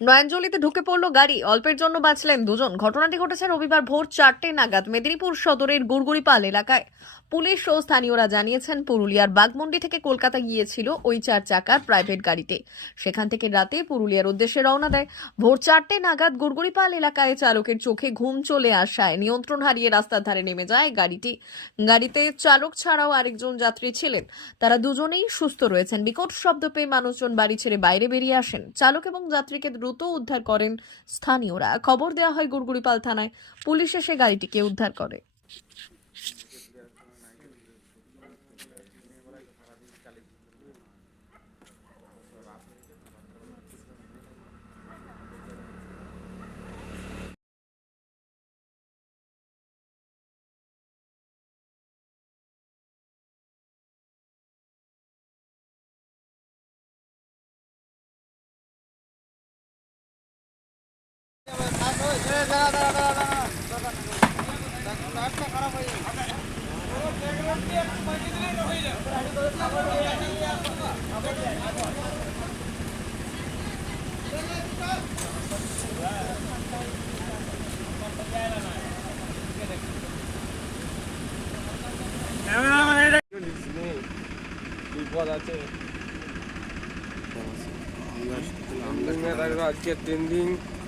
নয়নজলিতে ঢুকে পড়ল গাড়ি। অল্পের জন্য বাঁচলেন দুজন। ঘটনাটি ঘটেছে রবিবার ভোর চারটে নাগাদ মেদিনীপুর সদরের গুড়গুড়িপাল এলাকায়। পুলিশ ও স্থানীয়রা জানিয়েছেন, পুরুলিয়ার বাগমুন্ডি থেকে কলকাতা গিয়েছিল ওই চার চাকার প্রাইভেট গাড়িতে। সেখান থেকে রাতে পুরুলিয়ার উদ্দেশ্যে রওনা দেয়। ভোর চারটে নাগাদ গুড়গুড়িপাল এলাকায় চালকের চোখে ঘুম চলে আসায় নিয়ন্ত্রণ হারিয়ে রাস্তার ধারে নেমে যায় গাড়িটি। গাড়িতে চালক ছাড়াও আরেকজন যাত্রী ছিলেন। তারা দুজনেই সুস্থ রয়েছেন। বিকট শব্দ পেয়ে মানুষজন বাড়ি ছেড়ে বাইরে বেরিয়ে আসেন। চালক এবং যাত্রীকে দ্রুত উদ্ধার করেন স্থানীয়রা। খবর দেওয়া হয় গুড়গুড়িপাল থানায়। পুলিশ এসে গাড়িটিকে উদ্ধার করে। বিপদ আছে ট্রেন্ডিংয়ে থাকবে আজকে ট্রেন্ডিং ও ট্রেন্ডিং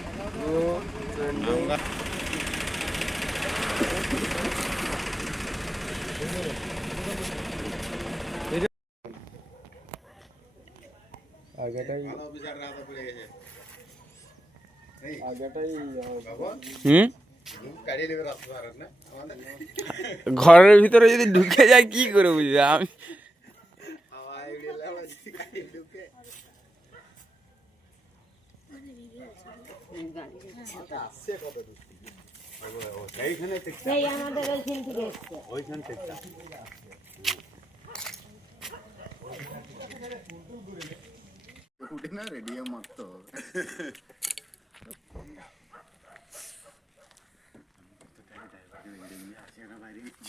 হুম? ঘরের ভিতরে যদি ঢুকে যায় কি করে বুঝবে আমি আমাদের ওইখান থেকে রেডিও মারতো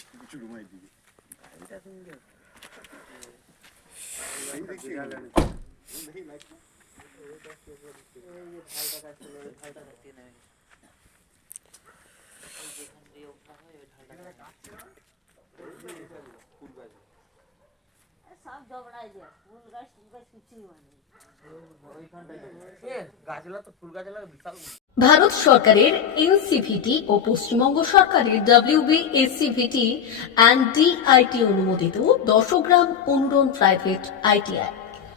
সব জবড়াই যায় ফুল ভারত সরকারের এনসিভিটি ও পশ্চিমবঙ্গ সরকারের ডাব্লিউবিএসসিভিটি অ্যান্ড ডিআইটি অনুমোদিত দশগ্রাম অনুরণ প্রাইভেট আইটিআই